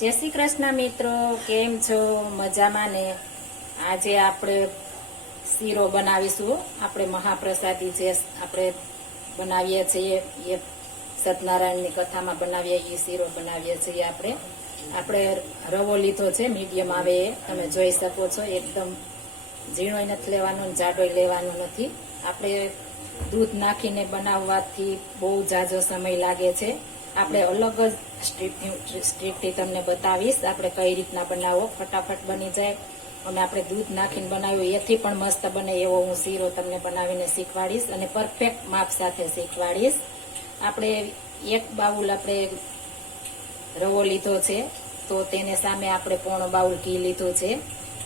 જય શ્રી કૃષ્ણ મિત્રો, કેમ છો? મજામાં ને? આજે આપણે શીરો બનાવીશું આપણે મહાપ્રસાદી જે આપણે બનાવીએ છીએ, એ સત્યનારાયણની કથામાં બનાવીએ, એ શીરો બનાવીએ છીએ આપણે. આપણે રવો લીધો છે મીડિયમ આવે. એ તમે જોઈ શકો છો, એકદમ ઝીણોય નથી લેવાનો જાડોય લેવાનો નથી. આપણે દૂધ નાખીને બનાવવાથી બહુ જાજો સમય લાગે છે. આપણે અલગ જ સ્ટ્રીપની સ્ટ્રીપથી તમને બતાવીશ. આપણે કઈ રીતના બનાવો? ફટાફટ બની જાય. અને આપણે દૂધ નાખીને બનાવ્યું. એથી પણ મસ્ત બને એવો હું શીરો તમને બનાવીને શીખવાડીશ અને પરફેક્ટ માપ સાથે શીખવાડીશ. આપણે એક બાઉલ આપણે રવો લીધો છે, તો તેને સામે આપણે પોણો બાઉલ ઘી લીધો છે.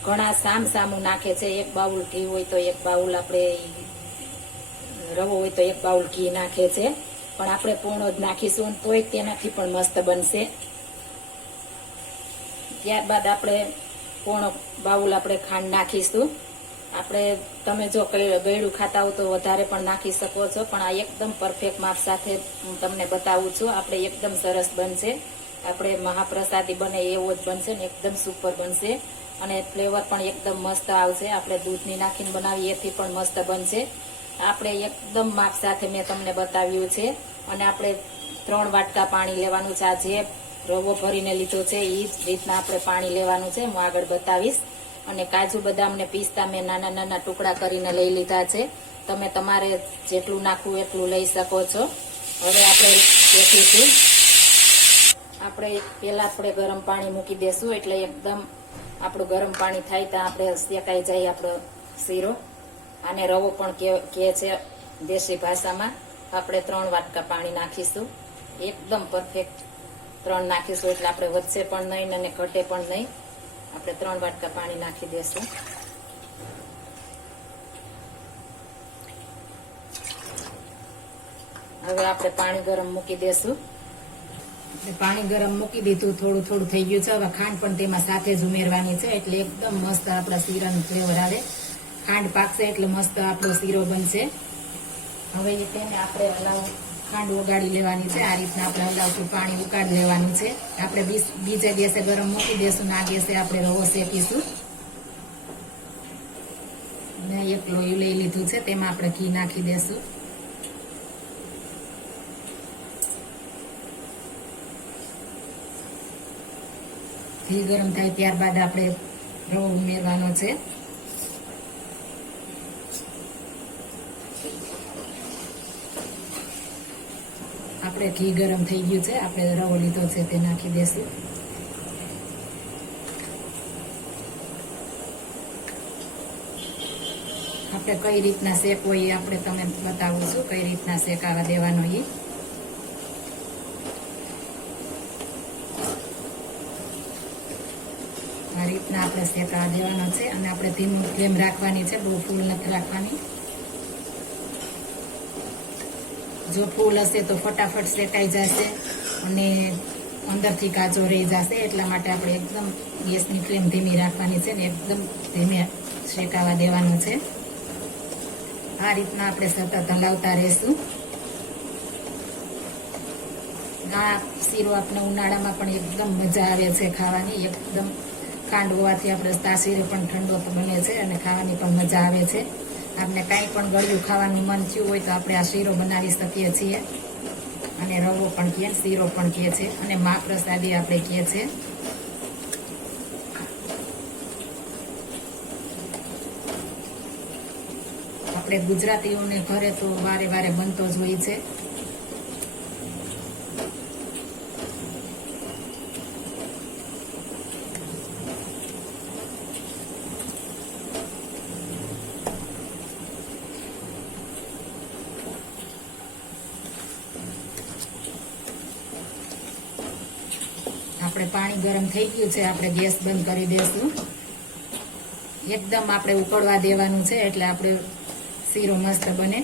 ઘણા સામ સામું નાખે છે. એક બાઉલ ઘી હોય તો એક બાઉલ આપણે રવો હોય તો એક બાઉલ ઘી નાખે છે. પણ આપણે પૂર્ણ જ નાખીશું તોય તેનાથી પણ મસ્ત બનશે. ત્યારબાદ આપણે પૂર્ણ બાઉલ આપણે ખાંડ નાખીશું. આપણે તમે જો ગળ્યું ખાતા હો તો વધારે પણ નાખી શકો છો, પણ આ એકદમ પરફેક્ટ માપ સાથે હું તમને બતાવું છું. આપણે એકદમ સરસ બનશે. આપણે મહાપ્રસાદી બને એવો જ બનશે ને એકદમ સુપર બનશે. અને ફ્લેવર પણ એકદમ મસ્ત આવશે. આપણે દૂધની નાખીને બનાવીએ એથી પણ મસ્ત બનશે. આપણે એકદમ માપ સાથે મેં તમને બતાવ્યું છે. અને આપણે ત્રણ વાટકા પાણી લેવાનું છે. આ જે રવો ભરીને લીધો છે એ જ રીતના આપણે પાણી લેવાનું છે. હું આગળ બતાવીશ. અને કાજુ બદામને પીસતા મેં નાના નાના ટુકડા કરીને લઈ લીધા છે. તમે તમારે જેટલું નાખવું એટલું લઈ શકો છો. હવે આપણે શેકીશું આપણે પહેલાં આપણે ગરમ પાણી મૂકી દેશું, એટલે એકદમ આપણું ગરમ પાણી થાય ત્યાં આપણે શેકાઈ જાય આપણો શીરો. આને રવો પણ કહે છે દેશી ભાષામાં. આપણે ત્રણ વાટકા પાણી નાખીશું. એકદમ પરફેક્ટ ત્રણ નાખીશું એટલે આપણે વધશે પણ નહીં અને ઘટે પણ નહીં. આપણે ત્રણ વાટકા પાણી નાખી દેશું. હવે આપણે પાણી ગરમ મૂકી દેશું. પાણી ગરમ મૂકી દીધું, થોડું થોડું થઈ ગયું છે. હવે ખાંડ પણ તેમાં સાથે જ ઉમેરવાની છે. એટલે એકદમ મસ્ત આપણા સીરાનું ફ્લેવર આવે. ખાંડ પાકશે એટલે મસ્ત આપણો શીરો બનશે. હવે તેને આપણે હલાવ ખાંડ ઓગાળી લેવાની છે. આ રીતના આપણે હલાવતું પાણી ઉકાળી લેવાનું છે. આપણે બીજે ગેસે ગરમ મૂકી દેશું ના ગેસે આપણે રવો શેકીશું. મેં એક લોયું લઈ લીધું છે. તેમાં આપણે ઘી નાખી દેશું. ઘી ગરમ થાય ત્યારબાદ આપણે રવો ઉમેરવાનો છે. આપણે ઘી ગરમ થઈ ગયું છે, આપણે રવો લીધો છે તે નાખી દેશું. આપણે કઈ રીતના શેકવો એ આપણે તમે બતાવું છું, કઈ રીતના શેક આવા દેવાનો એ. આ રીતના આપણે શેકાવા દેવાનો છે, અને આપણે ધીમું ફ્લેમ રાખવાની છે, બહુ ફૂલ નથી રાખવાની. જો ફૂલ હશે તો ફટાફટ શેકાઈ જશે અને અંદરથી કાચો રહી જશે. એટલા માટે આપણે એકદમ ગેસની ફ્લેમ ધીમી રાખવાની છે ને એકદમ ધીમે શેકાવા દેવાનું છે. આ રીતના આપણે સતત હલાવતા રહીશું. આ શીરો આપણે ઉનાળામાં પણ એકદમ મજા આવે છે ખાવાની. એકદમ ખાંડ હોવાથી આપણે તાસીરે પણ ઠંડો બને છે અને ખાવાની પણ મજા આવે છે. આપણે કાંઈ પણ ગળ્યું ખાવાનું મન થયું હોય તો આપણે આ શીરો બનાવી શકીએ છીએ. અને રવો પણ કહે શીરો પણ કહે છે. અને મા પ્રસાદી આપણે કહે છે. આપણે ગુજરાતીઓને ઘરે તો વારે વારે બનતો જ હોય છે આપણે પાણી ગરમ થઈ ગયું છે, આપણે ગેસ બંધ કરી દઈશું એકદમ આપણે ઉકળવા દેવાનું છે, એટલે આપણે શીરો મસ્ત બને.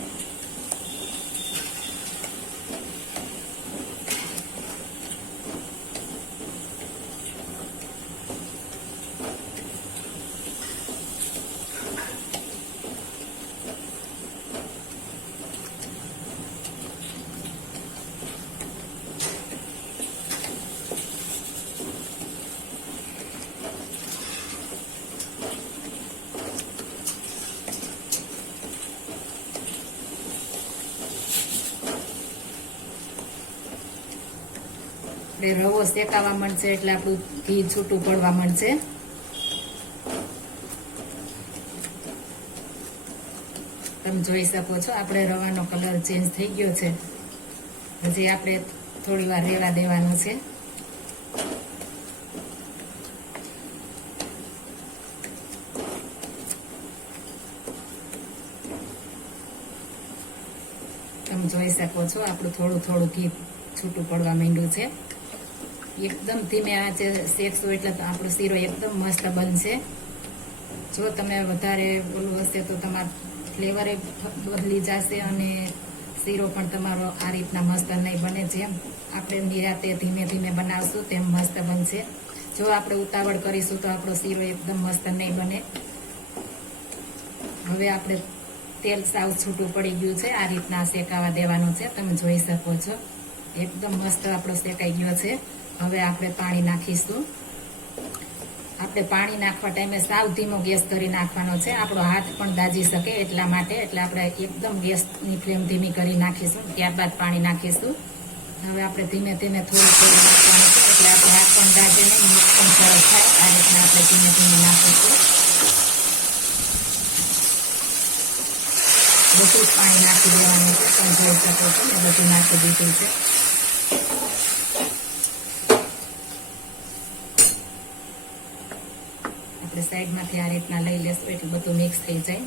આપણે રવો શેકાવા મળશે એટલે આપણું ઘી છૂટું પડવા મળશે તમે જોઈ શકો છો, આપણે રવાનો કલર ચેન્જ થઈ ગયો છે. હજી આપણે થોડી વાર રેવા દેવાનું છે. તમે જોઈ શકો છો, આપણું થોડું થોડું ઘી છૂટું પડવા માંડ્યું છે. એકદમ ધીમે આંચે શેકશો એટલે આપણો શીરો એકદમ મસ્ત બનશે. જો તમે વધારે ઓલું હશે તો તમારો ફ્લેવરે બદલી જશે અને શીરો પણ તમારો આ રીતના મસ્ત નહીં બને જેમ આપણે નિરાતે ધીમે ધીમે બનાવશું તેમ મસ્ત બનશે. જો આપણે ઉતાવળ કરીશું તો આપણો શીરો એકદમ મસ્ત નહીં બને. હવે આપણે તેલ સાવ છૂટું પડી ગયું છે. આ રીતના શેકાવા દેવાનું છે. તમે જોઈ શકો છો. એકદમ મસ્ત આપણો શેકાઈ ગયો છે. હવે આપણે પાણી નાખીશું. આપણે પાણી નાખવા ટાઈમે સાવ ધીમો ગેસ કરી નાખવાનો છે. આપણો હાથ પણ દાજી શકે એટલા માટે, એટલે આપણે એકદમ ગેસની ફ્લેમ ધીમી કરી નાખીશું. ત્યારબાદ પાણી નાખીશું. હવે આપણે ધીમે ધીમે થોડું થોડું નાખવાનું છે, એટલે આપણે હાથ પણ દાજે નહીં મિક્સ પણ સરસ થાય. આ રીતના આપણે ધીમે ધીમે નાખીશું. બધું જ પાણી નાખી દેવાનું છે, તમે જોઈ શકો છો બધું નાખી દીધું છે આપણે સાઈડમાંથી આ રીતના લઈ લેશું, એટલે બધું મિક્સ થઈ જાય.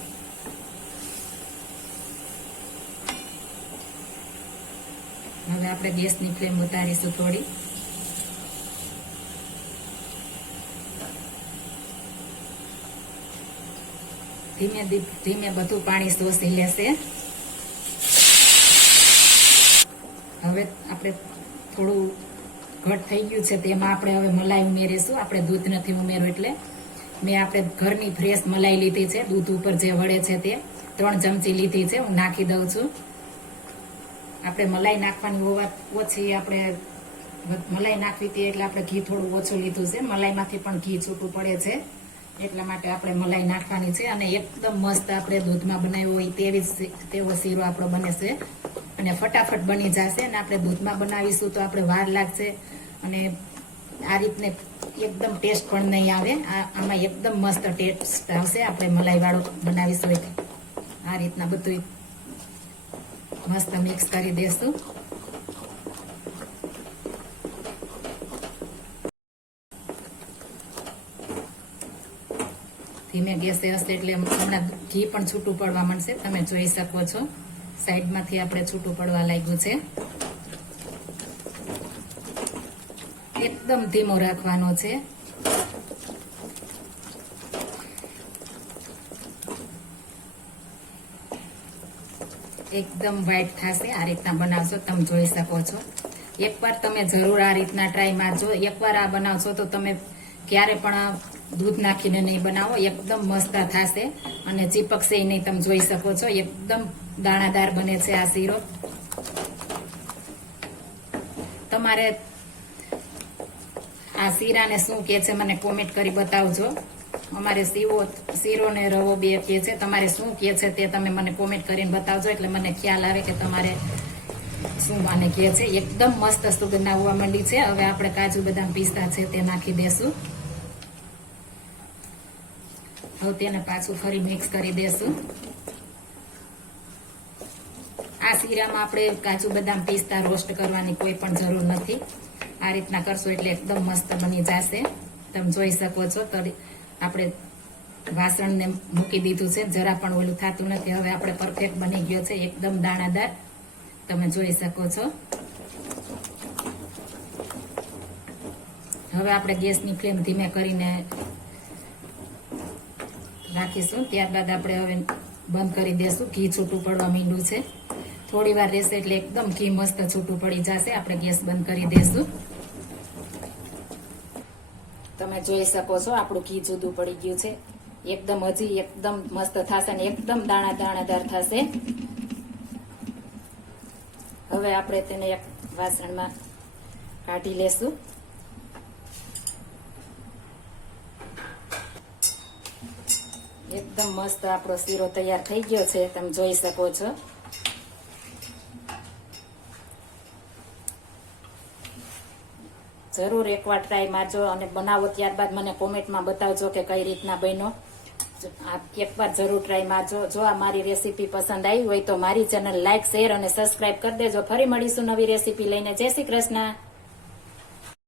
હવે આપણે ગેસની ફ્લેમ ઉતારીશું થોડી. ધીમે ધીમે બધું પાણી શોષી લેશે. હવે આપણે થોડું ઘટ થઈ ગયું છે, તેમાં આપણે હવે મલાઈ ઉમેરીશું. આપણે દૂધ નથી ઉમેર્યું એટલે. મેં આપણે ઘરની ફ્રેશ મલાઈ લીધી છે, દૂધ ઉપર જે વળે છે તે. ત્રણ ચમચી લીધી છે, હું નાખી દઉં છું. આપણે મલાઈ નાખવાની ઓછી આપણે મલાઈ નાખવી હતી એટલે આપણે ઘી થોડું ઓછું લીધું છે. મલાઈમાંથી પણ ઘી છૂટું પડે છે. એટલા માટે આપણે મલાઈ નાખવાની છે અને એકદમ મસ્ત આપણે દૂધમાં બનાવ્યો હોય તેવી તેવો શીરો આપણો બને છે. અને ફટાફટ બની જશે અને આપણે દૂધમાં બનાવીશું તો આપણે વાર લાગશે. અને આ રીતને એકદમ ટેસ્ટ પણ નહીં આવે. આમાં એકદમ મસ્ત ટેસ્ટ આવશે. આપણે મલાઈવાળું બનાવીશું એટલે આ રીતના બધું મસ્ત મિક્સ કરી દેશું. ધીમે ગેસે હશે એટલે હમણાં ઘી પણ છૂટું પડવા માંડશે. તમે જોઈ શકો છો. સાઈડમાંથી આપણે છૂટું પડવા લાગ્યું છે. એકદમ ધીમો રાખવાનો છે. એકદમ વ્હાઈટ થશે. આ રીતના બનાવશો, તમે જોઈ શકો છો. એકવાર તમે જરૂર આ રીતના ટ્રાય મારજો. એકવાર આ બનાવશો તો તમે ક્યારે પણ દૂધ નાખીને નહીં બનાવો. એકદમ મસ્ત થશે. અને ચીપકશે નહીં તમે જોઈ શકો છો, એકદમ દાણાદાર બને છે આ શીરો. તમારે આ શીરાને શું કે છે મને કોમેન્ટ કરી બતાવજો. અમારે સીવો શીરો ને રવો બે કે છે. તમારે શું કે છે તે તમે મને કોમેન્ટ કરીને બતાવજો. એટલે મને ખ્યાલ આવે કે તમારે શું માને કે છે. એકદમ મસ્ત સુગંધ આવવા માંડી છે. હવે આપણે કાજુ બદામ પિસ્તા છે તે નાખી દેશું. હવે તેને પાછું ફરી મિક્સ કરી દેશું. આ શીરામાં આપણે કાજુ બદામ પિસ્તા રોસ્ટ કરવાની કોઈ પણ જરૂર નથી. આ રીતના કરશો એટલે એકદમ મસ્ત બની જશે. તમે જોઈ શકો છો તો આપણે વાસણને મૂકી દીધું છે. જરા પણ ઓલું થતું નથી. હવે આપણે પરફેક્ટ બની ગયો છે, એકદમ દાણાદાર. તમે જોઈ શકો છો. હવે આપણે ગેસની ફ્લેમ ધીમે કરીને રાખીશું. ત્યારબાદ આપણે હવે બંધ કરી દેશું. ઘી છૂટું પડવા માંડ્યું છે. થોડી વાર રહેશે એટલે એકદમ ઘી મસ્ત છૂટું પડી જશે. આપણે ગેસ બંધ કરી દેશું. તમે જોઈ શકો છો, આપણું ઘી જુદું પડી ગયું છે. એકદમ હજી એકદમ મસ્ત થશે અને એકદમ દાણા દાણાદાર થશે. હવે આપણે તેને એક વાસણમાં કાઢી લેશું. એકદમ મસ્ત આપણો શીરો તૈયાર થઈ ગયો છે, તમે જોઈ શકો છો. જરૂર એકવાર ટ્રાય મારજો અને બનાવો ત્યારબાદ મને કોમેન્ટમાં બતાવજો કે કઈ રીતના બન્યો. આપ એકવાર જરૂર ટ્રાય મારજો. જો આ મારી રેસીપી પસંદ આવી હોય તો મારી ચેનલ લાઇક શેર અને સબસ્ક્રાઇબ કરી દેજો. ફરી મળીશું નવી રેસીપી લઈને. જય શ્રી કૃષ્ણ.